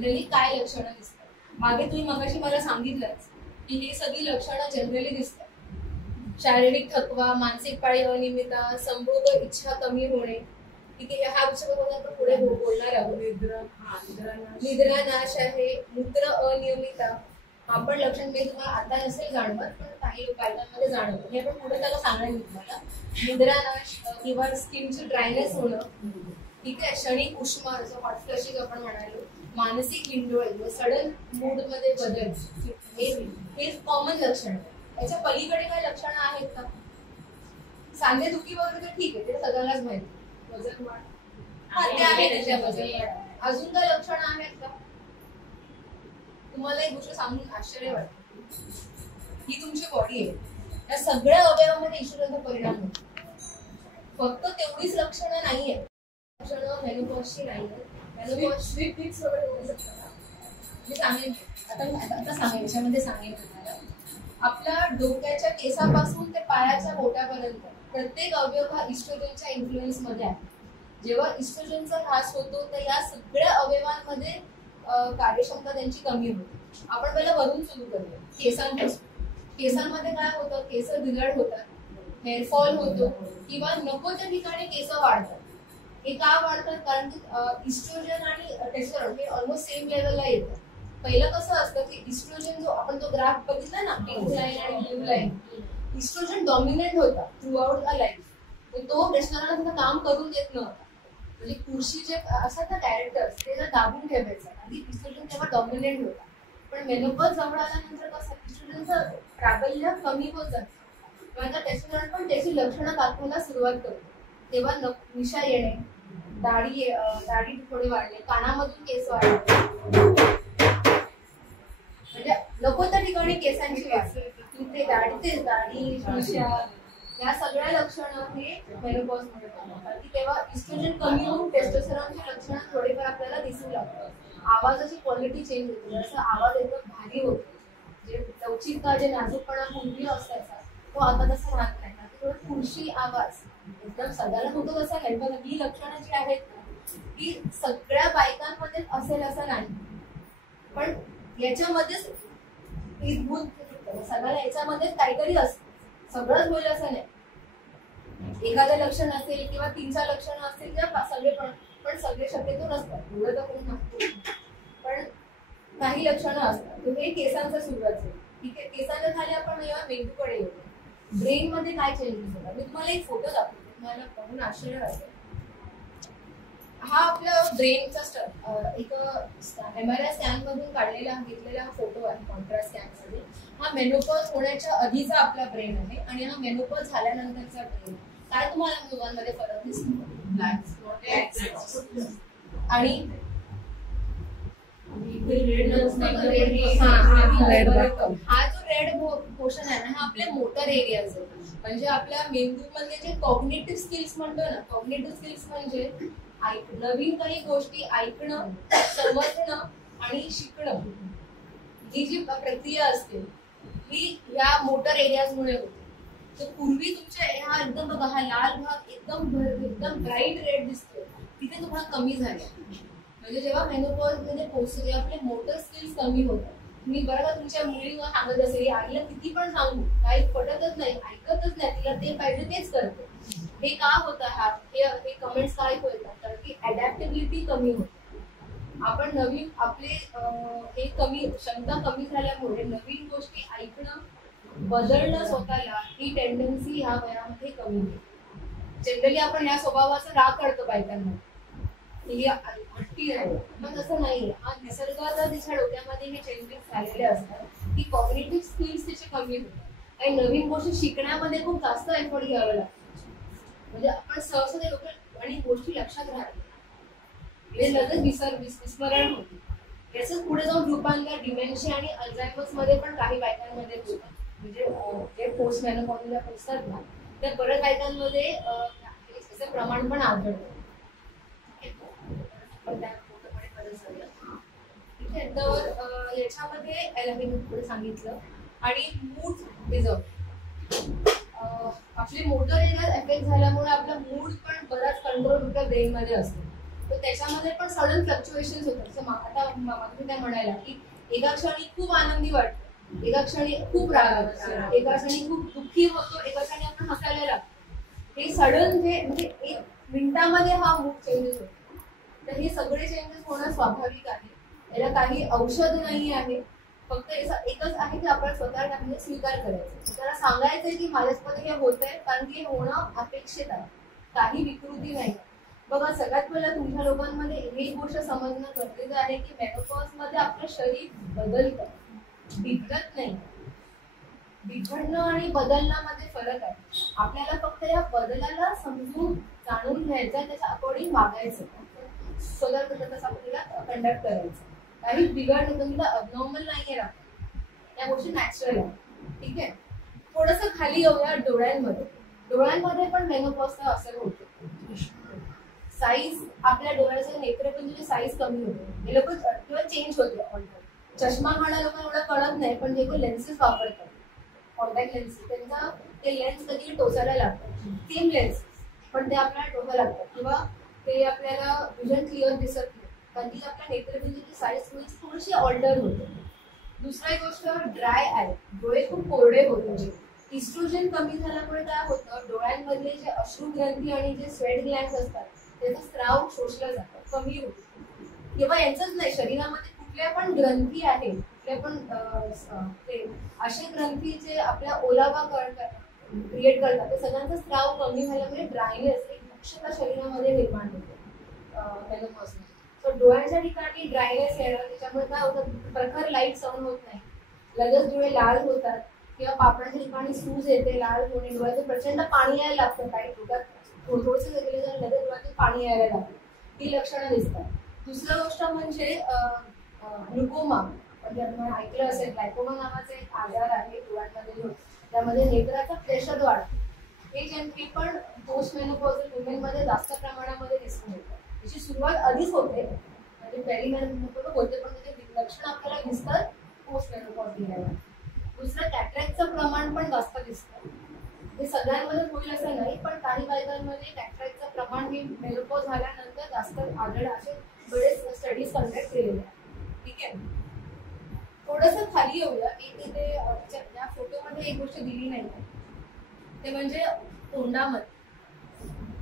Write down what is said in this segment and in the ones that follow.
Generally काय लक्षणं दिसतात. मागे तुम्ही मगाशी मला सांगितलंच की हे सगळी लक्षणं जनरली दिसतात. शारीरिक थकवा, मानसिक पाळी अनियमितता, संभोग इच्छा कमी होणे. ठीक आहे, हा विषय आपण पुढे बोलणार आहोत. निद्रानाश आहे, मूत्र अनियमितता. आपण लक्षण काही तुम्हाला आता नसेल जाणवत पण काही बायकांमध्ये जाणवतं. हे पण पुढे त्याला सांगणार मी तुम्हाला. निद्रानाश किंवा स्किनची ड्रायनेस होणं, ठीक आहे, क्षणिक उष्मा जसं हॉट फ्लशिंग आपण म्हणालो, मानसिक हिंडोळे, सडन मूड मध्ये बदल, हे कॉमन लक्षण आहे. याच्या पलीकडे काय लक्षणं आहेत का? सांधेदुखी वगैरे तर ठीक आहे, ते सगळ्यांनाच माहिती. वजन वाढ, ते आहे त्याच्या वजन वाढ. अजून काय लक्षणं आहेत का? तुम्हाला एक गोष्ट सांगून आश्चर्य वाटतं, ही तुमची बॉडी आहे, या सगळ्या अवयवामध्ये ईश्वराचा परिणाम होतो. फक्त तेवढीच लक्षणं नाहीये, लक्षणं मेनोपॉजची नाहीये. मी सांगेन आता सांगेन, याच्यामध्ये सांगेन तुम्हाला. आपल्या डोक्याच्या केसापासून ते पायाच्या बोटापर्यंत प्रत्येक अवयव हा इस्ट्रोजनच्या इन्फ्लुएन्स मध्ये आहे. जेव्हा इस्ट्रोजनचा ह्रास होतो तर या सगळ्या अवयवांमध्ये कार्यक्षमता त्यांची कमी होते. आपण पहिला वरून सुरू करूया केसांपासून. केसांमध्ये काय होतं? केस ढिगाळ होतात, हेअरफॉल होतो किंवा नको त्या ठिकाणी केस वाढतात. हे का वाढतात? कारण की इस्ट्रोजन आणि टेस्टोस्टेरॉन हे ऑलमोस्ट सेम लेवलला येतात. पहिलं कसं असतं की इस्ट्रोजन जो आपण तो ग्राफ बघितला ना, पिंक लाईन आणि ब्लू लाईन, इस्ट्रोजन डॉमिनेट होता थ्रू आउट अ लाईफ. तो टेस्टोस्टेरॉन काम करून देत नव्हता. म्हणजे खुर्शी जे असतात ना कॅरेक्टर्स, ते जर दाबून ठेवायचं आणि इस्ट्रोजन तेव्हा डॉमिनेट होता. पण मेनोपॉज जवळ आल्यानंतर कसं इस्ट्रोजनचं प्राबल्य कमी होत जातं. आता टेस्टोस्टेरॉन पण त्याची लक्षणं दाखवायला सुरुवात करतो. तेव्हा मिशा येणे, दाढी थोडी वाढणे, कानामधून केस वाढणे, म्हणजे नको त्या ठिकाणी केसांची वाढ, इथे दाढी मिशा, या सगळ्या लक्षणं हे मेनोपॉज मध्ये होतात. की तेव्हा इस्ट्रोजन कमी होऊन टेस्टोस्टेरॉनची लक्षणं थोडेफार आपल्याला दिसू लागतात. आवाजाची क्वालिटी चेंज होते, जसं आवाज एकदम भारी होतो, जे लवचिकता, जे नाजूकपणा पूर्वी असायचा तो आता तसं राहत नाही. थोडं खुर्शी आवाज एकदम सगळ्याला होतो तसा नाही. पण ही लक्षणं जी आहेत ती सगळ्या बायकांमध्ये असेल असं नाही, पण याच्यामध्येच सगळ्या याच्यामध्ये काहीतरी असतं. सगळंच होईल असं नाही. एखादं लक्षण असेल किंवा 3-4 लक्षणं असतील किंवा सगळे पण सगळे शक्यतो नसतात, एवढं तर कोण नसतो, पण काही लक्षणं असतात. हे केसांचं सुरुवात आहे. ठीक आहे, केसांचं झाले आपण जेव्हा मेंदूकडे येतो. ब्रेन मध्ये काय चेंजेस होतात मी तुम्हाला एक फोटो दाखवतो, तुम्हाला बघून आश्चर्य वाटेल. हा आपला ब्रेनचा एक MRI स्कॅन मधून काढलेला घेतलेला हा फोटो आहे, कॉन्ट्रास्ट स्कॅन मध्ये. हा मेनोपॉज होण्याच्या आधीचा आपला ब्रेन आहे आणि हा मेनोपॉज झाल्यानंतरचा ब्रेन. काय तुम्हाला दोघांमध्ये फरक दिसतो? आणि हा जो रेड पोर्शन आहे ना, हा आपल्या मोटर एरियाज आहे. म्हणजे आपल्या मेंदूमध्ये जे कॉग्निटिव्ह स्किल्स म्हणतो ना, कॉग्निटिव्ह स्किल्स म्हणजे नवीन काही गोष्टी ऐकणं, समजणं आणि शिकणं, ही जी प्रक्रिया असते ही या मोटर एरियाज मुळे होते. तर पूर्वी तुमच्या हा एकदम बघा, हा लाल भाग एकदम ब्राईट रेड दिसतो, तिथे तुम्हाला कमी झाले. म्हणजे जेव्हा मेनोपॉज मध्ये पोहोचतो तेव्हा आपले मोटर स्किल्स कमी होतात. मी बरोबर तुमच्या मुलीला सांगत असेल, आईला किती पण सांगू काही पटतच नाही, ऐकतच नाही, तिला ते पाहिजे तेच करते. हे का होतं? हे कमेंट्स काय होतात? कारण की अडॅप्टेबिलिटी कमी होते. आपण नवीन आपले हे कमी क्षमता कमी झाल्यामुळे नवीन गोष्टी ऐकणं, बदलणं स्वतःला, ही टेंडन्सी ह्या वयामध्ये कमी होते. जनरली आपण या स्वभावाचा राग करतो बायकांना, ही हट्टी आहे, पण तसं नाही. हा निसर्गाचा तिच्या डोक्यामध्ये हे चेंजेस झालेले असतात की कॉग्निटिव्ह स्किल्स तिचे कमी होतात आणि नवीन गोष्टी शिकण्यामध्ये खूप जास्त एफर्ट घ्यावं लागतं. म्हणजे आपण सहसा ते लोक आणि गोष्टी लक्षात राहतो, हे लगेच विस्मरण होते. याच पुढे जाऊन रूपांतर डिमेन्शिया आणि अल्झायमर्स मध्ये पण काही बायकांमध्ये होतं. म्हणजे जे पोस्ट मेनोपॉजला पोचतात ना, त्या बऱ्याच बायकांमध्ये त्याचं प्रमाण पण आढळतं. ठीक आहे, तर याच्यामध्ये मी पुढे सांगितलं. आणि मूड डिझर्व, आपली मोटर एरिया इफेक्ट झाल्यामुळे आपला मूड पण बराच कंट्रोल आपल्या ब्रेन मध्ये असतो. तर त्याच्यामध्ये पण सडन फ्लक्च्युएशन होतात. जसं आता तुम्ही काय म्हणायला की एका क्षणी खूप आनंदी वाटतो, एका क्षणी खूप राग येतो, एका क्षणी खूप दुःखी होतो, एका क्षणी आपण हसायला लागतो. हे सडन जे म्हणजे 1 मिनिटामध्ये हा मूड चेंजेस होतो. तर हे सगळे चेंजेस होणं स्वाभाविक आहे. याला काही औषध नाही आहे, फक्त एकच आहे की आपण स्वतः स्वीकार करायचं, त्याला सांगायचंय की माझ्यामध्ये हे होतंय, कारण की हे होणं अपेक्षित आहे, काही विकृती नाही. बघा, सगळ्यात पहिला तुमच्या लोकांमध्ये एक गोष्ट समजणं गरजेचं आहे की मेनोपॉज मध्ये आपलं शरीर बदलतं, बिघडत नाही. बिघडणं आणि बदलण्यामध्ये फरक आहे. आपल्याला फक्त या बदलाला समजून जाणून घ्यायचं, त्याच्या अकॉर्डिंग वागायचं, तसं आपल्याला कंडक्ट करायचं. काही बिघडणं तुमचा अबनॉर्मल नाहीये राहत, त्या गोष्टी नॅचरल आहे. ठीक आहे. थोडंसं खाली येऊया डोळ्यांमध्ये. डोळ्यांमध्ये पण मेनोपॉजचा असर होतो. साईज, आपल्या डोळ्याचं नेत्रबिंदूची साईज कमी होते, हे लोक किंवा चेंज होते. ऑल्टर चष्मा घालणाऱ्या लोकांना एवढं कळत नाही, पण जे काही लेन्सेस वापरतात, कॉन्टॅक्ट लेन्सेस, त्यांना ते लेन्स कधी टोचायला लागतात, सेम लेन्स, पण ते आपल्याला टोचायला लागतात किंवा ते आपल्याला विजन क्लिअर दिसत नाही, कधी आपल्या नेत्रबिंदूची साईज थोडीशी ऑल्टर होते. दुसरी गोष्ट, ड्राय आय, डोळे खूप कोरडे होते. इस्ट्रोजन कमी झाल्यामुळे काय होतं, डोळ्यांमधले जे अश्रुग्रंथी आणि जे स्वेट ग्लँड्स असतात त्याचा स्त्राव शोषला जातो, कमी होतो. किंवा यांचंच नाही, शरीरामध्ये कुठल्या पण ग्रंथी आहेत, कुठल्या पण ते असे ग्रंथी जे आपल्या ओलावा क्रिएट करतात, ते सगळ्यांचा स्त्राव कमी झाल्यामुळे ड्रायनेस, एक उष्णता शरीरामध्ये निर्माण होते मेनोपॉजमध्ये. तर डोळ्यांच्या ठिकाणी ड्रायनेस येणं, त्याच्यामुळे काय होतं, प्रखर लाईट सहन होत नाही, लगेच डोळे लाल होतात, किंवा पापडाच्या ठिकाणी सूज येते, लाल होणे, डोळ्याचं प्रचंड पाणी यायला लागतं, काही डोळ्यात थोडंसं गेले तर लगेच डोळ्यातून पाणी यायला लागतं, ही लक्षणं दिसतात. दुसरी गोष्ट म्हणजे ग्लुकोमा, म्हणजे आपण ऐकलं असेल, ग्लायकोमा नावाचा एक आजार आहे डोळ्यांमध्ये, त्यामध्ये नेत्राचा प्रेशर वाढतो. हे पण पोस्ट मेनोपॉझल वुमेनमध्ये जास्त प्रमाणामध्ये दिसून येतं. त्याची सुरुवात आधीच होते, म्हणजे पेरिमेनोपॉज होते, पण त्याचे लक्षण आपल्याला दिसतात पोस्ट मेनोपॉज गेल्यावर. दुसरं, कॅटरॅक्टचं प्रमाण पण जास्त दिसतं. हे सगळ्यांमध्ये होईल असं नाही, पण काही बायकांमध्ये कॅटरॅक्टचं प्रमाण हे मेनोपॉज झाल्यानंतर जास्त आढळ, असे बरेच स्टडीज कंडक्ट केलेले आहेत. ठीक आहे. थोडंसं खाली येऊया. एक इथे या फोटोमध्ये एक गोष्ट दिली नाही, ते म्हणजे तोंडामध्ये.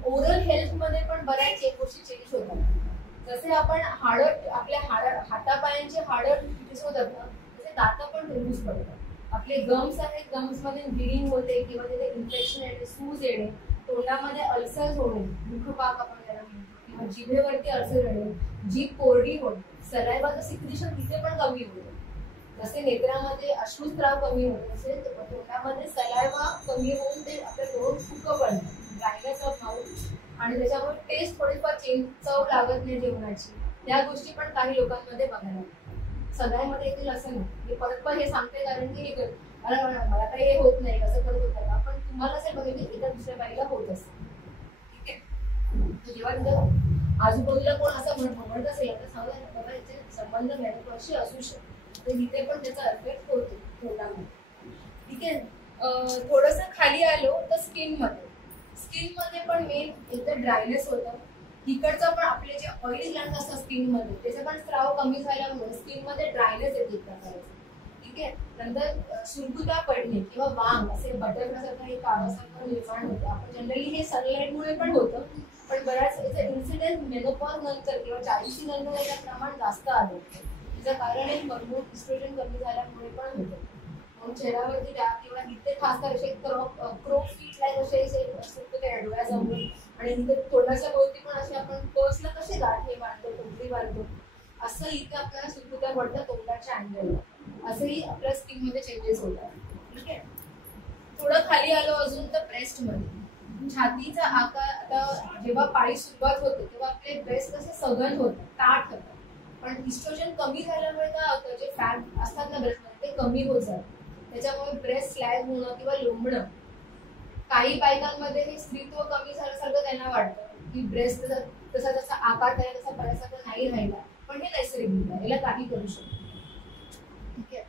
ओरल हेल्थ मध्ये पण बऱ्याच गोष्टी चेंज होतात. जसे आपण आपल्या हातापायांचे हाडं रिड्यूस होतात ना, तसे दात पण रिड्यूस पडतात. आपले गम्स आहेत, गम्स मध्ये ब्लिडिंग होते किंवा तिथे इन्फेक्शन येणे, सूज येणे, तोंडामध्ये अल्सर्स होणे, मुखपाक आपण त्याला म्हणतो, किंवा जिभेवरती अल्सर येणे, जीभ कोरडी होणे, सलायवाचं सिक्रेशन तिथे पण कमी होते. जसे नेत्रामध्ये अश्रुस्त्राव कमी होते, तसे तोंडामध्ये सलायवा कमी होऊन ते आपल्या तोंड सुकं पडतं, ड्रायनेस ऑफ माउथ, आणि त्याच्यामुळे टेस्ट थोडीफार चेंज, चव लागत नाही जेवणाची. त्या गोष्टी पण काही लोकांमध्ये बघायला, सगळ्यामध्ये येतील असं नाही. परत हे सांगते कारण की हे मला काही हे होत नाही, असं करत होतं का, पण तुम्हाला असं बघितलं एका दुसऱ्या बाईला होत असतं. ठीक आहे. जेव्हा तिथं आजूबाजूला कोण असं म्हणत असेल तर सांगा बाबा याचे संबंध मेनोपॉजशी असू शकतो, तर इथे पण त्याचा इफेक्ट होतो तोंडामध्ये. ठीक आहे. थोडंसं खाली आलो तर स्किनमध्ये पण मेन एकदा ड्रायनेस होतं. इकडचं पण आपले जे ऑइली ग्लँड असतात स्किनमध्ये, त्याचा पण स्त्राव कमी झाल्यामुळे स्किनमध्ये ड्रायनेस येते प्रकारचं. ठीक आहे. नंतर सुरकुत्या पडणे किंवा वांग असे बटरसारखं हे काळासारखं निर्माण होतं. आपण जनरली हे सनलाईटमुळे पण होतं, पण बऱ्याच याचं इन्सिडेंट मेनोपॉज नंतर किंवा 40 नंतर याचं प्रमाण जास्त आलं. त्याचं कारण एक हार्मोन इस्ट्रोजन कमी झाल्यामुळे पण होतं. मग चेहऱ्यावरती किंवा इथे खास तर असे क्रो फीट लाईक असे डोळ्याजवळ, आणि इथे तोंडाच्या भोवती पण असे आपण पर्सला कसे गाठी बांधतो, टोपली बांधतो, असं इथे आपल्याला सुरकुत्या पडतात तोंडाच्या अँगलला. असेही आपल्या स्किन मध्ये चेंजेस होतात. ठीक आहे. थोडं खाली आलो अजून तर ब्रेस्टमध्ये, छातीचा आकार. आता जेव्हा पाळी सुरुवात होते तेव्हा आपले ब्रेस्ट कसे सघन होतात, ताठ होतात, पण इस्ट्रोजन कमी झाल्यामुळे काय होतं, जे फॅट असतात ना ब्रेस्टमध्ये ते कमी होत जातात. त्याच्यामुळे ब्रेस्ट स्लॅग होणं किंवा लोंबणं. काही बायकांमध्ये हे स्त्रीत्व कमी झाल्यासारखं त्यांना वाटतं की ब्रेस्ट तसा जसा आकार त्याला तसा पहिल्यासारखं नाही राहिला, पण हे नैसर्गिक आहे, याला काही करू शकतो. ठीक आहे.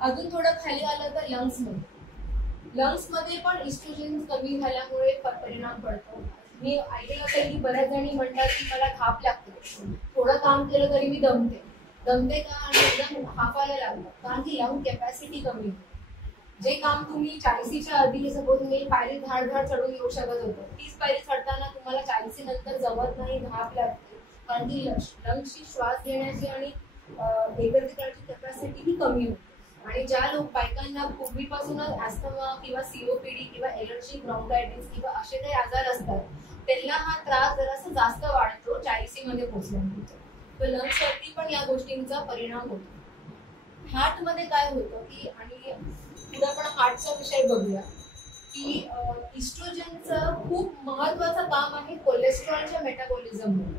अजून थोडं खाली आलं तर लंग्समध्ये पण इस्ट्रोजन कमी झाल्यामुळे परिणाम पडतो. मी ऐकलं असेल की बऱ्याच जणी म्हणतात की मला थाप लागते, थोडं काम केलं तरी मी दमते का आणि एकदम हाफायला लागलं, कारण की लंग कॅपॅसिटी कमी होते. जे काम तुम्ही 40च्या आधी सपोज तुम्ही पायरी धाड चढून येऊ शकत होतं, 30 पायरी चढताना तुम्हाला 40 नंतर जमत नाही, धाप लागते, कारण की लंग्सची श्वास घेण्याची आणि एकत्रित करण्याची कॅपॅसिटी ही कमी होते. आणि ज्या बायकांना पूर्वीपासूनच ॲस्थमा किंवा सीओपीडी किंवा एलर्जी, ब्रॉन्कायटिस किंवा असे काही आजार असतात, त्यांना हा त्रास जरासा जास्त वाढतो 40 मध्ये पोहोचल्यानंतर. तर लंग्सवरती पण या गोष्टींचा परिणाम होतो. हार्टमध्ये काय होतं की, आणि पुढे आपण हार्टचा विषय बघूया की इस्ट्रोजनचं खूप महत्वाचं काम आहे कोलेस्ट्रॉलच्या मेटाबॉलिझममुळे.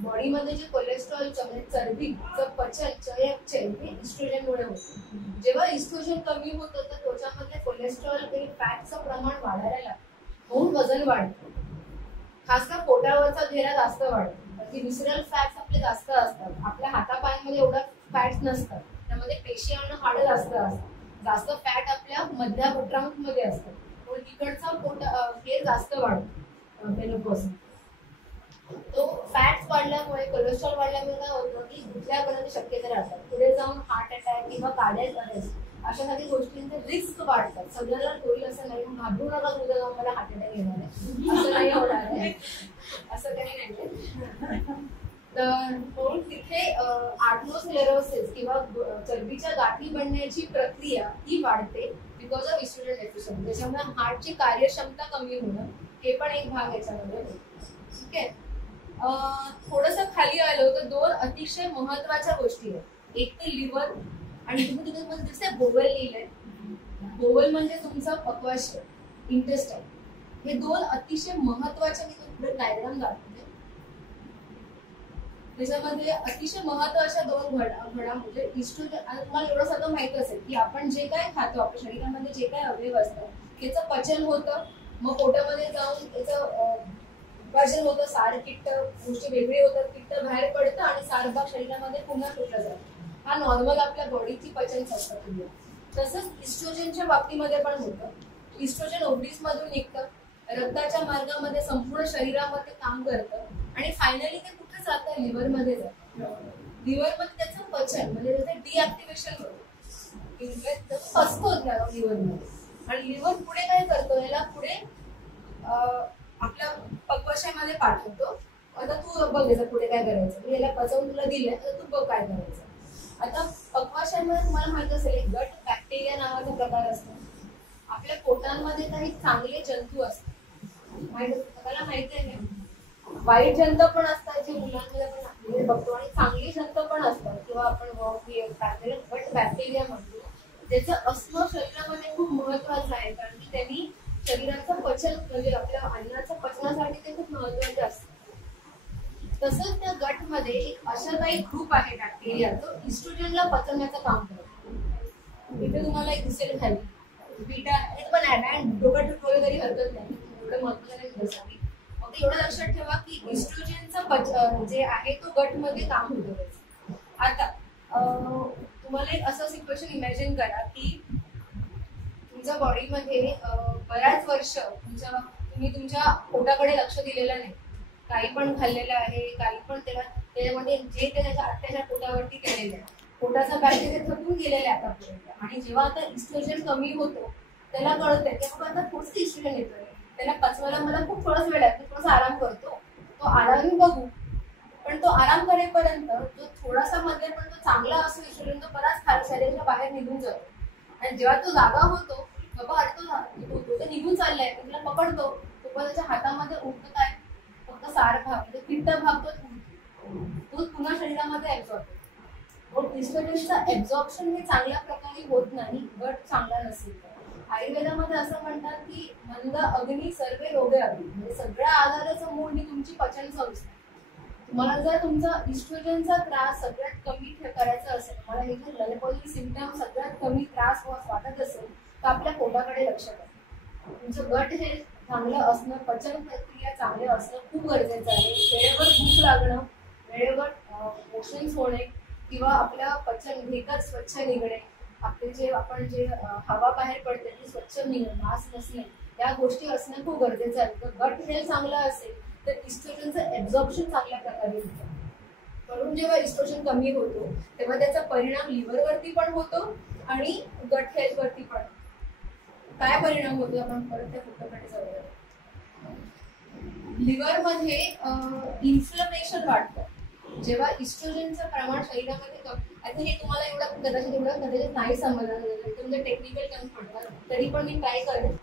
बॉडीमध्ये जे कोलेस्ट्रॉलचं म्हणजे चरबीचं पचन चयापचय हे इस्ट्रोजनमुळे होतं. जेव्हा इस्ट्रोजन कमी होतं तर त्वचामधले कोलेस्ट्रॉल हे फॅटचं प्रमाण वाढायला लागतं, म्हणून वजन वाढतं. खासकर पोटावरचा घेरा जास्त वाढतो, म्हणजे विसरल फॅट्स आपले जास्त असतात. आपल्या हातापायांमध्ये एवढा फॅट्स नसतात, त्यामध्ये पेशी आणि हाडं जास्त असतात. जास्त फॅट आपल्या मधल्या ट्रंकमध्ये असतं, म्हणून तिकडचा हे जास्त वाढतो मेनोपॉजमध्ये. तो फॅट्स वाढल्यामुळे, कोलेस्ट्रॉल वाढल्यामुळे काय होतं की दुखल्यापर्यंत शक्यता राहतात. पुढे जाऊन हार्ट अटॅक किंवा कार्डियक अरेस्ट अशा काही गोष्टींचे रिस्क वाढतात. सगळ्याला होईल असं नाही, घाबरू नका उद्या जाऊन मला हार्ट अटॅक येणार आहे, असं नाही होणार आहे, असं काही नाही. तर तिथे आर्थरोस्क्लेरोसिस किंवा चरबीच्या गाठी बनण्याची प्रक्रिया ही वाढते बिकॉज ऑफ इस्ट्रोजन डेफिशियन्सी. त्याच्यामुळे हार्टची कार्यक्षमता कमी होणं हे पण एक भाग याच्यामध्ये होतो. ठीक आहे. थोडंसं खाली आलो तर दोन अतिशय महत्वाच्या गोष्टी आहेत. एक तर लिव्हर, आणि तुम्ही तिथे दिसते बोवल लिहिलंय. बोवल म्हणजे तुमचा पक्वाशय, इंटेस्टाईन. हे दोन अतिशय महत्वाचे, मी पुढे डायग्राम दाखवते. त्याच्यामध्ये अतिशय महत्वाच्या दोन घडा म्हणजे इस्ट्रोजन. आणि तुम्हाला एवढं सगळं माहित असेल की आपण जे काय खातो, आपल्या शरीरामध्ये जे काय अवयव असतात त्याचं पचन होतं, मग पोटामध्ये जाऊन त्याचं विभाजन होतं, सारकिट्ट गोष्टी वेगळी होतात, किट्ट बाहेर पडतं आणि सारभाग शरीरामध्ये पुन्हा सुटला जातो. हा नॉर्मल आपल्या बॉडीची पचन संस्था. तसंच इस्ट्रोजनच्या बाबतीमध्ये पण होतं. इस्ट्रोजन ओव्हरीज मधून निघतं, रक्ताच्या मार्गामध्ये संपूर्ण शरीरामध्ये काम करतं आणि फायनली ते कुठे जातं, लिव्हर मध्ये जातं. लिव्हर मध्ये त्याचं पचन म्हणजे त्याचं डिऍक्टिव्हेशन होतं, फसतो लिव्हर मध्ये. आणि लिव्हर पुढे काय करतो, याला पुढे आपल्या पक्वाशयामध्ये पाठवतो. आता तू बघ याचं पुढे काय करायचं, मी याला पचवून तुला दिलंय, तर तू बघ काय करायचं. आता पक्वाशयामध्ये तुम्हाला माहित असेल एक गट बॅक्टेरिया नावाचा प्रकार असतो. आपल्या पोटांमध्ये काही चांगले जंतू असतात, आपल्याला माहिती आहे. वाईट जंतू पण असतात जे मुलांमध्ये आपण बघतो, आणि चांगली जंतू पण असतात किंवा आपण गट बॅक्टेरिया म्हणतो. ज्याचं असणं शरीरामध्ये खूप महत्वाचं आहे, कारण की त्यांनी शरीराचं पचन म्हणजे आपल्या अन्नाचं पचनासाठी ते खूप महत्वाचं असतं. तसंच त्या गटमध्ये एक अशा काही ग्रुप आहे बॅक्टेरिया जो इस्ट्रोजनला पचवण्याचं काम करतो. इथे तुम्हाला एक दिसेल खाली बीटा, हे पण आहे डोकं ठेवलं तरी हरकत नाही, एवढं महत्वाचं नाही. फक्त एवढं लक्षात ठेवा की इस्ट्रोजनचं जे आहे तो गटमध्ये काम होतं. आता तुम्हाला एक असं सिच्युएशन इमॅजिन करा की तुमच्या बॉडीमध्ये बऱ्याच वर्ष तुम्ही तुमच्या पोटाकडे लक्ष दिलेलं नाही, काही पण खाल्लेलं आहे, काही पण त्याच्यामध्ये जे त्याच्या आत्याच्या पोटावरती केलेलं आहे, पोटाचा बॅक्टेरिया थकून गेलेला आहे आतापर्यंत. आणि जेव्हा आता इस्ट्रोजन कमी होतो त्याला कळतंय की बाबा आता थोडंसं इस्ट्रोजन येतोय, त्याला पचवायला मला खूप थोडाच वेळ आहे, थोडासा आराम करतो. तो आराम बघू, पण तो आराम करेपर्यंत जो थोडासा मध्ये पण तो चांगला असो इस्ट्रोजन, तो बराच शरीराच्या बाहेर निघून जातो. आणि जेव्हा तो जागा होतो बाबा तो निघून चाललाय, तुला पकडतो, तो पण त्याच्या हातामध्ये उठतं काय, फक्त सार भाग म्हणजे पित्त भाग तो पुन्हा शरीरामध्ये ऍब्झॉर्ब होतो. इस्ट्रोजनचं ऍब्झॉर्प्शन हे चांगल्या प्रकारे होत नाही, गट चांगला नसेल तर. आयुर्वेदामध्ये असं म्हणतात की मंद अग्नी सर्वे रोगे अग्नी, म्हणजे सगळ्या आजाराचं मूळ ही तुमची पचन संस्था. तुम्हाला जर तुमचा इस्ट्रोजनचा त्रास सगळ्यात कमी करायचा असेल, तुम्हाला हे जे मेनोपॉजल सिम्पटम सगळ्यात कमी त्रास वाटत असेल तर आपल्या पोटाकडे लक्ष द्या. तुमचं गट हे चांगलं असणं, पचन प्रक्रिया चांगलं असणं खूप गरजेचं आहे. वेळेवर भूक लागणं, वेळेवर मोशन्स होणे किंवा आपल्या पचन ढेकर स्वच्छ निघणे, आपले जे हवा बाहेर पडते ती स्वच्छ निघणे, मास नसणे, या गोष्टी असणं खूप गरजेचं आहे. जर गट हेल्थ चांगलं असेल तर इस्ट्रोजनचं ऍब्झॉर्प्शन चांगल्या प्रकारे होतं. म्हणून जेव्हा इस्ट्रोजन कमी होतो तेव्हा त्याचा परिणाम लिव्हरवरती पण होतो आणि गट हेल्थ वरती पण. काय परिणाम होतो आपण परत त्या फोटोकडे जाऊया. लिव्हर मध्ये इन्फ्लमेशन वाढतं जेव्हा इस्ट्रोजनचं प्रमाण शरीरामध्ये कमी. आता हे तुम्हाला एवढं कदाचित नाही समजलं, तुमचं टेक्निकल टर्म पडतात, तरी पण मी ट्राय करेन.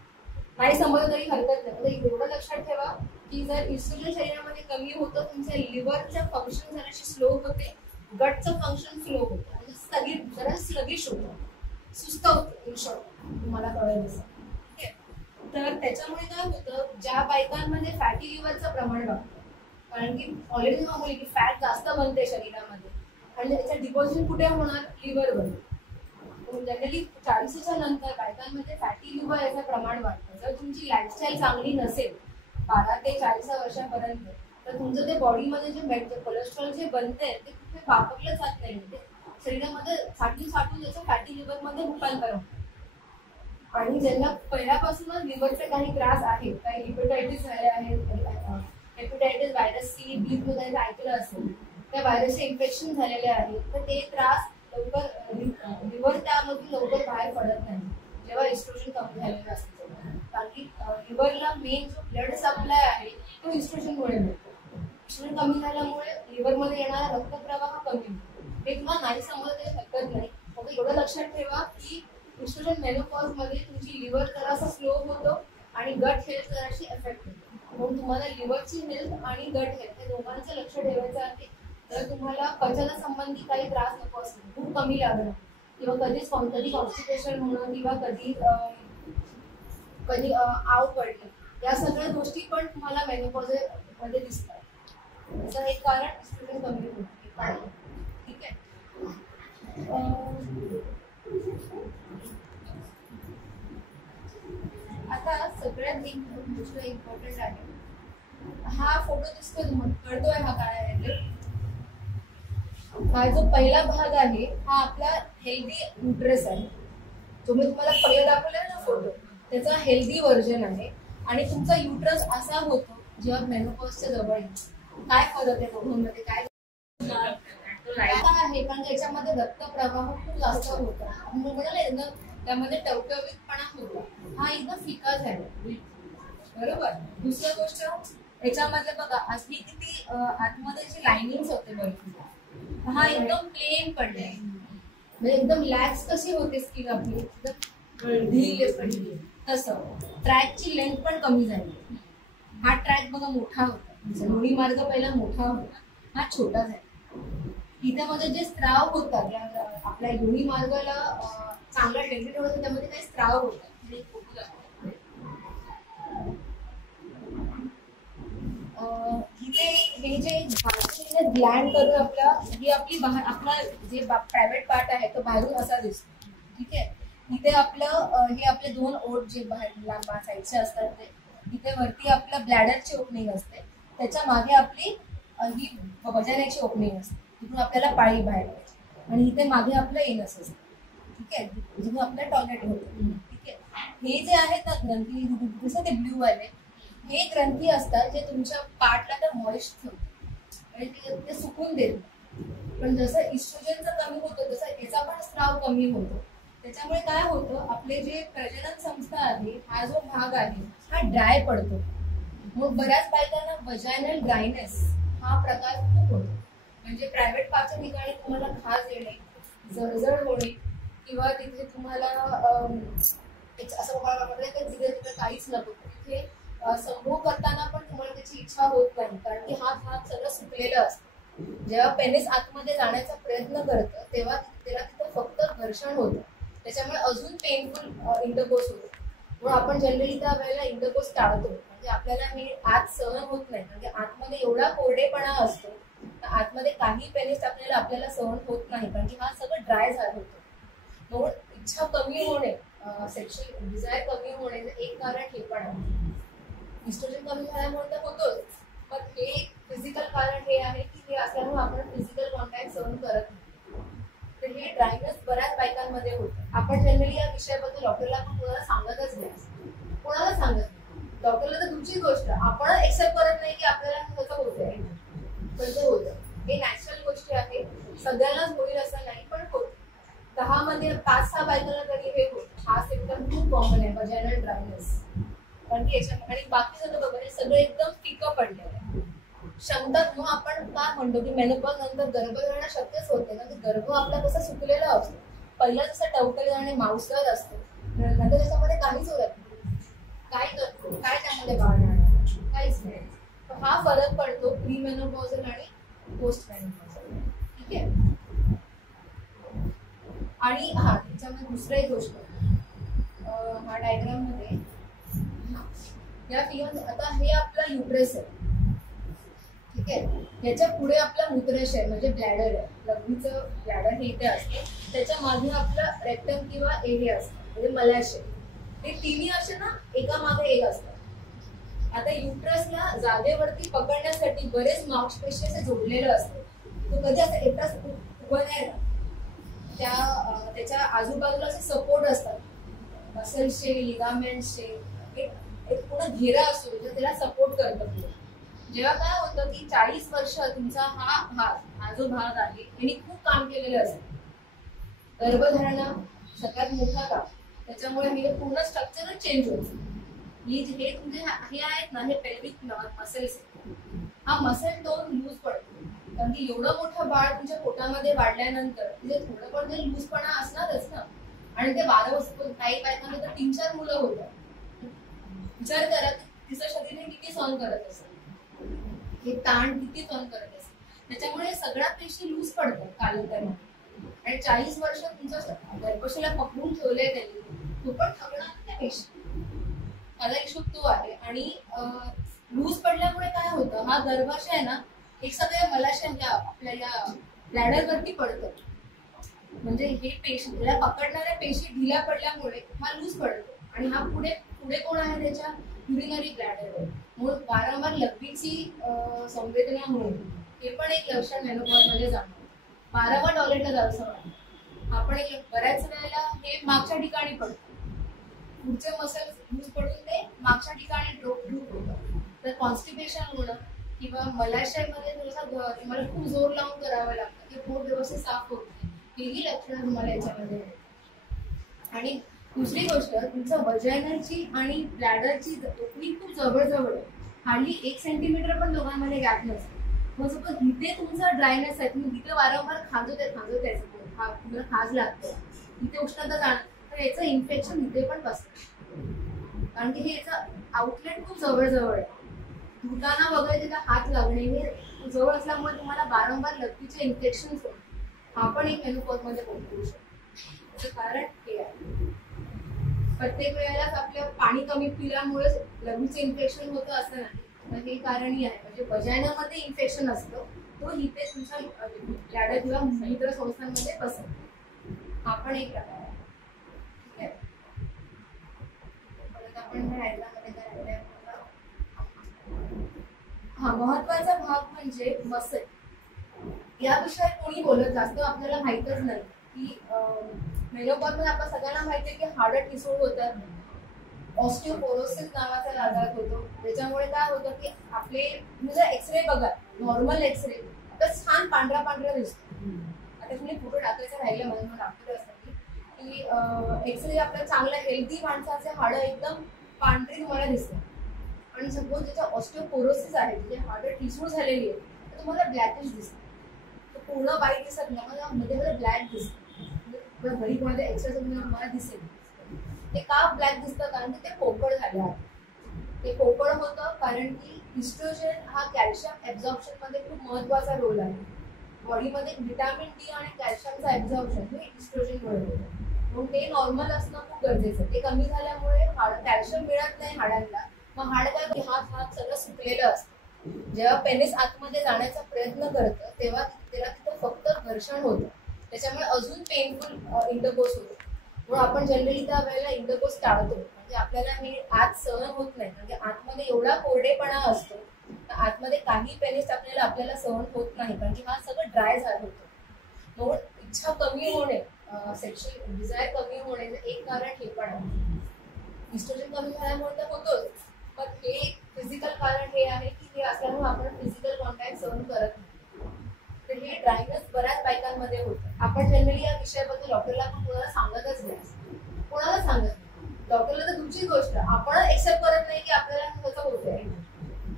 नाही समजलं तरी हरकत नाही. एवढं लक्षात ठेवा की जर इस्ट्रोजन शरीरामध्ये कमी होतं तुमच्या लिव्हरचं फंक्शन जराशी स्लो होते, गटचं फंक्शन स्लो होतं आणि जरा स्लगिश होतं, सुस्त होतं. इन शॉर्ट तुम्हाला कळेल असं. तर त्याच्यामुळे काय होतं, ज्या बायकांमध्ये फॅटी लिव्हरचं प्रमाण वाढतं, कारण की ऑलरेडी बोलली की फॅट जास्त बनते शरीरामध्ये आणि त्याचं डिपॉझिट कुठे होणार, लिव्हरवर. जनरली 40च्या नंतर बायकांमध्ये फॅटी लिव्हर याचं प्रमाण वाढतं. जर तुमची लाईफस्टाईल चांगली नसेल 12 ते 40 वर्षापर्यंत, तर तुमचं ते बॉडीमध्ये जे कोलेस्ट्रॉल जे बनते ते कुठे वापरलं जात नाही, ते शरीरामध्ये साठून त्याचं फॅटी लिव्हरमध्ये रूपांतर होतं. आणि ज्यांना पहिल्यापासूनच लिव्हरचे काही त्रास आहेत, काही हेपेटायटिस झाले आहेत, हेपेटायटिस व्हायरस सी, बी मध्ये ऐकलं असेल, त्या व्हायरसचे इन्फेक्शन झालेले आहे, तर ते त्रास लवकर लिव्हर त्यामधून लवकर बाहेर पडत नाही जेव्हा इस्ट्रोजन कमी झालेलं असतं. कारण की लिव्हरला मेन जो ब्लड सप्लाय आहे तो इस्ट्रोजनमुळे मिळतो. इस्ट्रोजन कमी झाल्यामुळे लिव्हरमध्ये येणारा रक्तप्रवाह कमी होतो. हे तुम्हाला नाही समजलं तरी हरकत नाही. फक्त एवढं लक्षात ठेवा की इस्ट्रोजन मेनोपॉज मध्ये तुमची लिव्हर जरासा स्लो होतो आणि गट हेल्थ जराशी एफेक्ट होतो. म्हणून तुम्हाला लिव्हरची हेल्थ आणि गट हेल्थ हे दोघांचं लक्ष ठेवायचं आहे. तर तुम्हाला पचनासंबंधी काही त्रास नको असेल, खूप कमी लागणं किंवा कधी कॉन्स्टिपेशन होणं किंवा कधी आव पडणं, या सगळ्या गोष्टी पण तुम्हाला मेनोपॉज मध्ये दिसतात. त्याचं एक कारण इस्ट्रोजन कमी होतं. ठीक आहे. आता सगळ्यात एक गोष्ट इम्पॉर्टंट आहे. हा फोटो दिसतोय तुम्हाला, कळतोय हा काय आहे. हा जो पहिला भाग आहे हा आपला हेल्दी युट्रस आहे. जो मी तुम्हाला पहिला दाखवला ना फोटो, त्याचा हेल्दी व्हर्जन आहे. आणि तुमचा युट्रस असा होतो जेव्हा मेनोपॉजच्या जवळ येतो. काय फरक आहे दोघांमध्ये, काय आहे, कारण याच्यामध्ये रक्तप्रवाह खूप जास्त होता, त्यामध्ये टवटवीतपणा होता, हा एकदम फिका झाला. बरोबर. दुसरी गोष्ट याच्यामध्ये बघा असली किती आतमध्ये जे लाइनिंग होते बरोबर, हा एकदम प्लेन पडले, म्हणजे एकदम लॅक्स कशी होते स्किन आपली, एकदम ढील पडली. तसं ट्रॅकची लेंथ पण कमी झाली. हा ट्रॅक बघा मोठा होता, लोणी मार्ग पहिला मोठा होता, हा छोटा झाला. इथे मध्ये जे स्त्राव होतात आपल्या लोणी मार्गाला चांगला डेंटेड होतं, त्यामध्ये काही स्त्राव होतात. इथे हे जे ग्लँड करून ही आपली आपला जे प्रायव्हेट पार्ट आहे तो बाहेरून असा दिसतो. ठीक आहे. इथे आपलं हे आपले 2 ओठ जे बाहेर लांब साईडचे असतात ते, इथे वरती आपलं ब्लॅडरची ओपनिंग असते, त्याच्या मागे आपली ही वजनाची ओपनिंग असते, तिथून आपल्याला पाळी बाहेर पडते. आणि इथे मागे आपलं एनस असतं. ठीक आहे. जिथून आपलं टॉयलेट होतं. ठीक आहे. हे जे आहेत ना ग्रंथी, जसं ते ब्ल्यू वाले, हे ग्रंथी असतात जे तुमच्या पार्टला तर मॉइस्ट ठेवतात आणि ते सुकून देतात. पण जसं इस्ट्रोजनचं कमी होतं तसं याचा पण स्त्राव कमी होतो. त्याच्यामुळे काय होतं, आपले जे प्रजनन संस्था आहे, हा जो भाग आहे हा ड्राय पडतो. मग बऱ्याच बायकांना वजायनल ड्रायनेस हा प्रकार खूप होतो. म्हणजे प्रायव्हेट पार्टच्या ठिकाणी तुम्हाला खाज येणे, जळजळ होणे किंवा तिथे तुम्हाला असं वाटतं तिथे काहीच नको, तिथे संभोग करताना पण तुम्हाला त्याची इच्छा होत नाही, कारण की हा भाग सगळं सुकलेलं असतं. जेव्हा पेनिस आतमध्ये जाण्याचा प्रयत्न करतं तेव्हा त्याला तिथं फक्त घर्षण होतं, त्याच्यामुळे अजून पेनफुल इंटरकोर्स होतो. म्हणून आपण जनरली त्या वेळेला इंटरकोर्स टाळतो, म्हणजे आपल्याला हे आत सहन होत नाही, म्हणजे आतमध्ये एवढा कोरडेपणा असतो, तर आतमध्ये काही पेनिस आपल्याला सहन होत नाही, कारण की हा सगळं ड्राय झालं होतं. म्हणून इच्छा कमी होणे, सेक्शुअल डिझायर कमी होणे एक कारण हे पण आहे. इस्ट्रोजन कमी झाल्यामुळे तर होतोच, पण हे फिजिकल कारण हे आहे की हे असल्यामुळे आपण फिजिकल कॉन्टॅक्ट सहन करत नाही. तर हे ड्रायनेस बऱ्याच बायकांमध्ये होतं. आपण जनरली या विषयाबद्दल डॉक्टरला पण कोणाला सांगतच नाही, कोणाला सांगत नाही. डॉक्टरला तर तुमची गोष्ट, आपण एक्सेप्ट करत नाही की आपल्याला कसं होतंय, कसं होतं. हे नॅचरल गोष्टी आहे, सगळ्यांनाच होईल असं नाही, पण होत. 10 मध्ये 5-6 बायकांना तरी हे होत. हा सिम्पटम खूप कॉमन आहे, वजायनल ड्रायनेस. कारण की याच्या आणि बाकी सगळं बघा सगळं एकदम फिकं पडलेलं आहे. क्षमता मग आपण काय म्हणतो की मेनोपॉज नंतर गर्भधारणा शक्यच होते ना, की गर्भ आपला कसा सुकलेला असतो, पहिला जसा टवकलेला आणि मांसदार असतो, नंतर त्याच्यामध्ये काहीच होत नाही. काय करतो, काय त्यामध्ये बाळ राहणार, काहीच नाही. हा फरक पडतो प्री मेनोपॉझल आणि पोस्ट मेनोपॉझल. ठीक आहे. आणि हा त्याच्यामध्ये दुसरा एक गोष्ट, हा डायग्राम मध्ये या फिगर, आता हे आपला युट्रस आहे. ठीक आहे. याच्या पुढे आपला मूत्राशय म्हणजे ब्लॅडर आहे, लघवीचं ब्लॅडर हे इथे असते. त्याच्या मागे आपलं रेक्टम किंवा एव्ही असतं म्हणजे मलाशय. ते तिन्ही असे ना एका मागे एक असतात. आता युट्रसला जागेवरती पकडण्यासाठी बरेच मांसपेशी असे जोडलेलं असतं. तो कधी असं एकटाच उभं नाही राहत. त्याच्या आजूबाजूला असे सपोर्ट असतात, मसल्सचे, लिगामेंट्सचे, एक पूर्ण घेरा असतो जो त्याला सपोर्ट करतो. जेव्हा काय होतं की 40 वर्ष तुमचा हा जो भाग आहे त्यांनी खूप काम केलेलं असतं, गर्भधारणा सगळ्यात मोठा काम, त्याच्यामुळे हे पूर्ण स्ट्रक्चरच चेंज होतं. हे तुमचे हे आहेत ना, हे पेल्विक मसल्स, हा मसल टोन लूज पडतो. कारण की एवढं मोठं बाळ तुमच्या पोटामध्ये वाढल्यानंतर तिथे थोडं पण ते लूजपणा असणारच ना. आणि ते 12 वर्ष, काही बायकांना तर 3-4 मुलं होतात. विचार करा तिचं शरीर हे किती सहन करत असेल, हे ताण किती सहन करत असेल. त्याच्यामुळे सगळ्या पेशी लूज पडतात कालांतराने. आणि 40 वर्ष तुमचा गर्भशयला पकडून ठेवलंय त्यांनी, तो पण थकणार त्या पेशी. माझा हिशोब तो आहे. आणि लूज पडल्यामुळे काय होतं, हा गर्भाशय ना एक सगळ्या मलाशय आपल्या या ब्लॅडरवरती पडतं. म्हणजे हे पेशी, त्याला पकडणाऱ्या पेशी ढिल्या पडल्यामुळे हा लूज पडतो. आणि हा पुढे कोण आहे, त्याच्या युरिनरी ब्लॅडर. म्हणून वारंवार लघवीची संवेदना होणे हे पण एक लक्षण मेनोपॉज मध्ये जाणवतं. वारंवार टॉयलेटला जायचं वाटतं, आपण एक बऱ्याच वेळेला हे मागच्या ठिकाणी पडतो. पुढचे मसल लूज पडून ते मागच्या ठिकाणी ड्रॉप होतं. तर कॉन्स्टिपेशन होणं किंवा मलाशयमध्ये तुम्हाला खूप जोर लावून करावं लागतं, ते पोट व्यवस्थित साफ होत नाही, हेही लक्षणं तुम्हाला याच्यामध्ये. आणि दुसरी गोष्ट, तुमचं वजायनलची आणि ब्लॅडरची ओपनिंग खूप जवळ आहे, हार्डली 1 सेंटीमीटर पण दोघांमध्ये गॅप नसतो. मग सपोज इथे तुमचा ड्रायनेस आहे, तुम्ही इथे वारंवार खाजवताय, तुम्हाला खाज लागतो, इथे उष्णता जाणं, तर याचं इन्फेक्शन इथे पण बसतं. कारण की हे याचं आउटलेट खूप जवळ आहे. धुताना वगैरे तिला हात लागणे हे जवळ असल्यामुळे तुम्हाला वारंवार लघवीचे इन्फेक्शन होतात. हा पण एक मेनोपॉज मध्ये होऊ शकतो. त्याचं कारण हे आहे. प्रत्येक वेळेलाच आपल्या पाणी कमी पिल्यामुळे लघवीचे इन्फेक्शन होतं असं नाही, तर हे कारणही आहे. म्हणजे वजायनामध्ये इन्फेक्शन असतं, तो इथे तुमच्या ब्लॅडर किंवा मूत्र संस्थांमध्ये बसतो. हा पण एक प्रकार आहे. ठीक आहे. परत आपण डायग्राममध्ये काय राहिलंय, हा महत्वाचा भाग म्हणजे मसल. या विषयात कोणी बोलत जास्त आपल्याला माहितच नाही की मेनोपॉज मध्ये आपण सगळ्यांना माहिती आहे की हाडं ठिसूळ होतात, ऑस्टिओपोरोसिस नावाचा आजार होतो. त्याच्यामुळे काय होतं की आपले म्हणजे एक्सरे बघा, नॉर्मल एक्सरे आता छान पांढरा दिसतो. आता तुम्ही फोटो टाकायचं राहिलं म्हणून दाखवलं असतं की एक्सरे आपल्या चांगल्या हेल्दी माणसाचे हाडं एकदम पांढरी तुम्हाला दिसतात. आणि सपोज ज्याच्या ऑस्टिओपोरोसिस आहे, म्हणजे हाडं ठिसूळ झालेली आहे, तर तुम्हाला ब्लॅकिश दिसतं. पूर्ण वाईट दिसत नाही, मध्ये ब्लॅक दिसतं. घरी कोणाच्या एक्सरे मला दिसेल. ते का ब्लॅक दिसतं, कारण की ते पोकळ झाले आहे. ते पोकळ होतं कारण की इस्ट्रोजन हा कॅल्शियम ऍब्झॉर्प्शन मध्ये खूप महत्वाचा रोल आहे. बॉडीमध्ये व्हिटॅमिन डी आणि कॅल्शियमचं ऍब्झॉर्प्शन हे इस्ट्रोजनमुळे होतं. म्हणून ते नॉर्मल असणं खूप गरजेचं आहे. ते कमी झाल्यामुळे कॅल्शियम मिळत नाही हाडांना, मग हाड काय हात सगळं सुकलेलं असतं. जेव्हा पेनिस आतमध्ये जाण्याचा प्रयत्न करतं तेव्हा त्याला तिथं फक्त घर्षण होतं, त्याच्यामुळे अजून पेनफुल इंटरकोर्स होतो. म्हणून आपण जनरली त्या वेळेला इंटरकोर्स टाळतो. म्हणजे आपल्याला हे आत सहन होत नाही, म्हणजे आतमध्ये एवढा कोरडेपणा असतो, आतमध्ये काही पेनिस आपल्याला सहन होत नाही, कारण की हा सगळं ड्राय झालं होतं. म्हणून इच्छा कमी होणे, सेक्शुअल डिझायर कमी होण्याचं एक कारण हे पण आहे. इस्ट्रोजन कमी झाल्यामुळे तर होतोच, पण हे फिजिकल कारण हे आहे की हे असल्यामुळे आपण फिजिकल कॉन्टॅक्ट सहन करत नाही. तर हे ड्रायनेस बऱ्याच बायकांमध्ये होतं. आपण जनरली या विषयाबद्दल डॉक्टरला पण कोणाला सांगतच नाही, कोणाला सांगत नाही. डॉक्टरला तर तुमची गोष्ट आपण एक्सेप्ट करत नाही की आपल्याला कसं होतंय,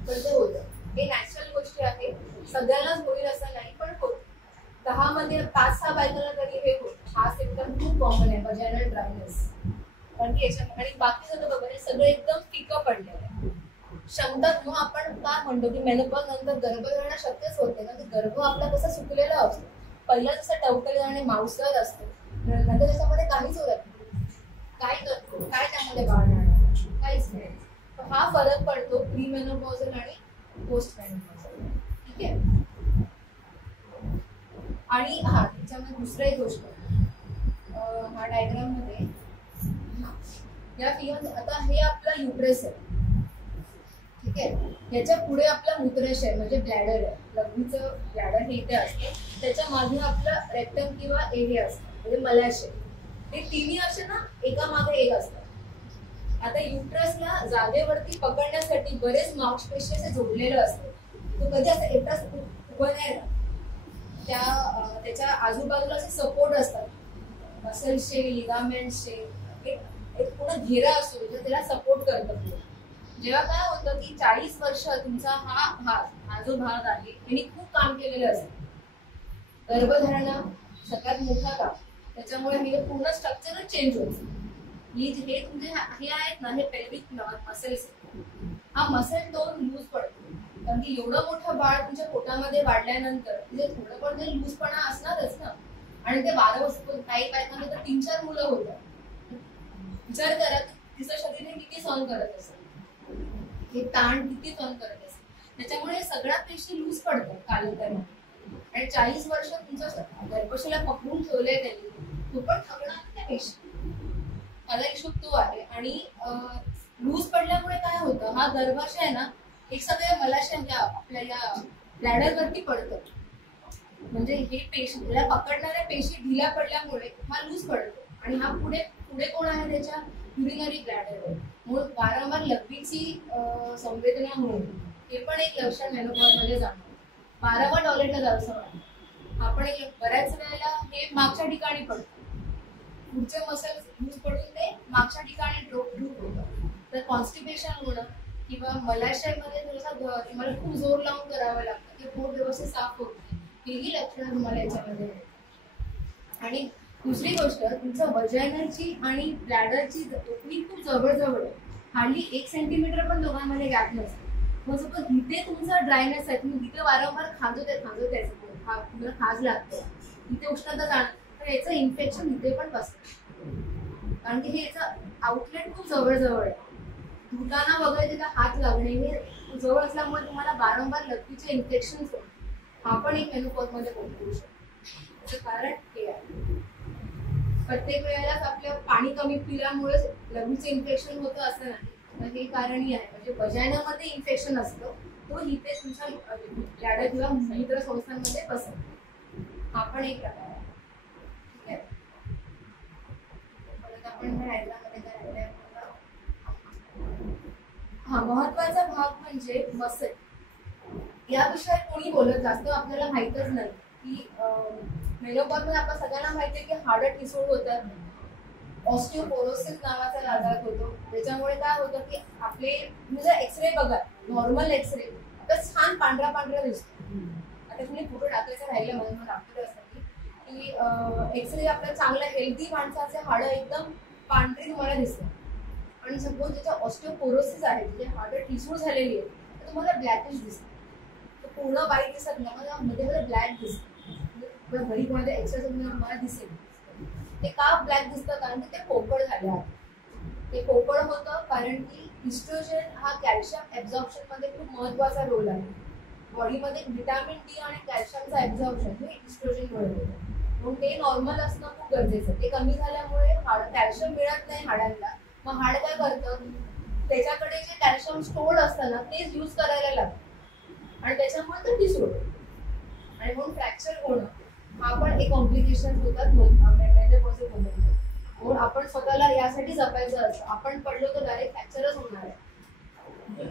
पण ते होतं. हे नॅचरल गोष्टी आहे, सगळ्यांनाच होईल असं नाही, पण होत. 10 मध्ये 5-6 बायकांना तरी हे होत. हा सिम्पटम खूप कॉमन आहे व्हाजायनल ड्रायनेस. कारण की याच्या आणि बाकी सगळं बघा हे सगळं एकदम फिकं पडलेलं आहे. क्षमता मग आपण काय म्हणतो की मेनोपॉज नंतर गर्भधारणा शक्यच होते ना. गर्भ आपला कसा सुकलेला असतो, पहिला जसं टवकलेला आणि मांसदार असतो, नंतर त्याच्यामध्ये काहीच होत नाही. काय करतो, काय त्यामध्ये बाळ राहणार, काहीच नाही. हा फरक पडतो प्री मेनोपॉझल आणि पोस्ट मेनोपॉझल. ठीक आहे. आणि हा त्याच्यामध्ये दुसरं एक गोष्ट, हा डायग्राम मध्ये या फिगर, आता हे आपला युट्रस आहे. ठीक आहे. याच्या पुढे आपला मूत्राशय म्हणजे ब्लॅडर आहे. लघवीचं ब्लॅडर हे इथे असतं, त्याच्या मागे आपलं रेक्टम किंवा हे असतं म्हणजे मलाशय. हे तिन्ही असे ना एका मागे एक असतात. आता युट्रसला जागेवरती पकडण्यासाठी बरेच मांसपेशी असे जोडलेलं असतं. तो कधी असं एकटाच उभं नाही राहत. त्याच्या आजूबाजूला असे सपोर्ट असतात, मसल्सचे, लिगामेंट्सचे, एक पूर्ण घेरा असतो जो त्याला सपोर्ट करतो. जेव्हा काय होतं की 40 वर्ष तुमचा हा जो भाग आहे त्यांनी खूप काम केलेलं असतं. गर्भधारणा सगळ्यात मोठा काम, त्याच्यामुळे हे पूर्ण स्ट्रक्चरच चेंज होतं. हे तुमचे हे आहेत ना, हे पेल्विक मसल्स, हा मसल टोन लूज पडतो. कारण की एवढं मोठं बाळ तुमच्या पोटामध्ये वाढल्यानंतर तिथे थोडं पण लूजपणा असणारच ना. आणि ते 12 वर्ष काही बायकांना तर 3-4 मुलं होतात. विचार करा तिचं शरीर हे किती सहन करत असेल, हे ताण किती सहन करत असेल. त्याच्यामुळे सगळ्या पेशी लूज पडतात कालांतराने. आणि 40 वर्ष तुमचं गर्भशयला पकडून ठेवलंय त्यांनी, तो पण थकणार त्या पेशी. माझा इशू तो आहे. आणि लूज पडल्यामुळे काय होतं, हा गर्भाशय ना एक सगळ्या मलाशय आपल्या या ब्लॅडरवरती पडतं. म्हणजे हे पेशी त्याला पकडणाऱ्या पेशी ढिल्या पडल्यामुळे हा लूज पडतो. आणि हा पुढे कोण आहे त्याच्या युरिनरी ब्लॅडर. मग वारंवार लघवीची संवेदना होणे हे पण एक लक्षण मेनोपॉज मध्ये जाणवतं. वारंवार टॉयलेटला जायचं वाटतं. आपण बऱ्याच वेळेला हे मागच्या ठिकाणी पडतं, पुढचे मसल लूज पडून ते मागच्या ठिकाणी ड्रूप होतं. तर कॉन्स्टिपेशन होणं किंवा मलाशयमध्ये तुम्हाला खूप जोर लावून करावं लागतं, ते पोट व्यवस्थित साफ होत नाही, हेही लक्षणं तुम्हाला याच्यामध्ये. आणि दुसरी गोष्ट, तुमचं व्हाजायनलची आणि ब्लॅडरची ओपनिंग खूप जवळ आहे. हार्डली 1 सेंटीमीटर पण दोघांमध्ये गॅप नसतो. मग सपोज इथे तुमचा ड्रायनेस आहे, तुम्ही इथे वारंवार खाजवतायचं, तुम्हाला खाज लागतो, इथे उष्णता जाणं, तर याचं इन्फेक्शन इथे पण बसतं. कारण की हे याचं आउटलेट खूप जवळ आहे. धुताना वगैरे तिला हात लागणे हे जवळ असल्यामुळे तुम्हाला वारंवार लघवीचे इन्फेक्शन होतात. हा पण एक मेनोपॉज मध्ये होऊ शकतो. त्याचं कारण हे आहे. प्रत्येक वेळेलाच आपलं पाणी कमी पिल्यामुळे लघवीचे इन्फेक्शन होतं असं नाही, तर हे कारणही आहे. म्हणजे व्हाजायनामध्ये इन्फेक्शन असतं, तो इथे तुमच्या ब्लॅडर किंवा मूत्र संस्थांमध्ये बसतो. हा पण एक प्रकार आहे. ठीक आहे. परत आपण डायग्राममध्ये काय राहिलंय, हा महत्वाचा भाग म्हणजे मसल. या विषयात कोणी बोलत जास्त आपल्याला माहितच नाही की मेनोपॉज मध्ये आपण सगळ्यांना माहिती आहे की हाडं ठिसूळ होतात, ऑस्टिओपोरोसिस नावाचा आजार होतो. त्याच्यामुळे काय होतं की आपले जर एक्सरे बघा, नॉर्मल एक्सरे तर छान पांढरा दिसतो. आता तुम्ही फोटो टाकायचा राहिलं म्हणून दाखवलं असतं की एक्सरे आपल्या चांगल्या हेल्दी माणसाचे हाडं एकदम पांढरी तुम्हाला दिसतात. आणि सपोज त्याच्या ऑस्टिओपोरोसिस आहे, म्हणजे हाडं ठिसूळ झालेली आहे, तर तुम्हाला ब्लॅकिश दिसतं. पूर्ण वाईट दिसत नाही, मध्ये ब्लॅक दिसतं. घरी कोणाच्या एक्सरे तुम्हाला दिसेल. ते का ब्लॅक दिसतं, कारण की ते पोकळ झाले आहे. ते पोकळ होतं कारण की इस्ट्रोजन हा कॅल्शियम ऍब्झॉर्प्शन मध्ये खूप महत्वाचा रोल आहे. बॉडीमध्ये व्हिटॅमिन डी आणि कॅल्शियमचा ऍब्झॉर्प्शन हे इस्ट्रोजनमुळे होतं. म्हणून ते नॉर्मल असणं खूप गरजेचं आहे. ते कमी झाल्यामुळे कॅल्शियम मिळत नाही हाडांना. मग हाड काय करतं, त्याच्याकडे जे कॅल्शियम स्टोर्ड असतं ना तेच यूज करायला लागतं आणि त्याच्यामुळे ते ठिसूळ होतं. आणि म्हणून फ्रॅक्चर होणं हा पण एक कॉम्प्लिकेशन होतात. म्हणून आपण स्वतःला यासाठी जपायचं असतं. आपण पडलो तर डायरेक्ट फ्रॅक्चरच होणार आहे,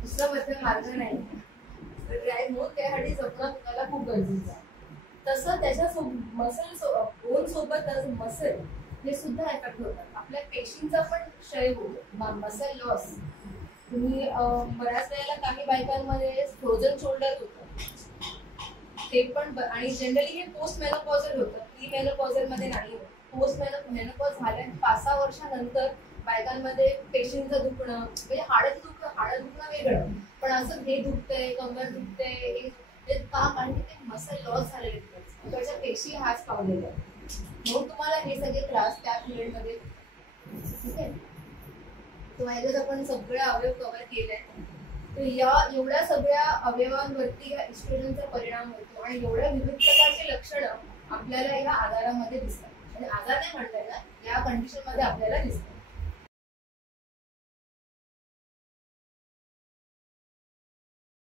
दुसरा मध्य मार्ग नाही. त्यासाठी जपणं तुम्हाला खूप गरजेचं आहे. तसं त्याच्या बोन सोबत मसल हे सुद्धा इफेक्ट होतात. आपल्या पेशींचा पण क्षय होतो, मसल लॉस. तुम्ही बऱ्याच वेळेला काही बायकांमध्ये फ्रोझन शोल्डर होतं ते पण, आणि जनरली हे पोस्ट मेनोपॉझल होतं, प्री मेनोपॉझल मध्ये नाही होत. पोस्ट मेनोपॉज झाल्या 5-6 वर्षानंतर बायकांमध्ये पेशींचं दुखणं, म्हणजे हाडं दुखणं वेगळं, पण असं हे दुखतंय, कमर दुखतंय, हे का? कारण ते मसल लॉस झालेले असतात, त्याच्या पेशी हाच पावलेला आहे. मग तुम्हाला हे सगळे त्रास त्या पिरियडमध्ये. ठीक आहे, तो एकच आपण सगळे अवयव कव्हर केले. तर या एवढ्या सगळ्या अवयवांवरती या इस्ट्रोजनचा परिणाम होतो आणि एवढ्या विविध प्रकारचे लक्षणं आपल्याला या आजारामध्ये दिसतात. म्हणजे आजार नाही म्हणता येणार, या कंडिशन मध्ये आपल्याला दिसतात.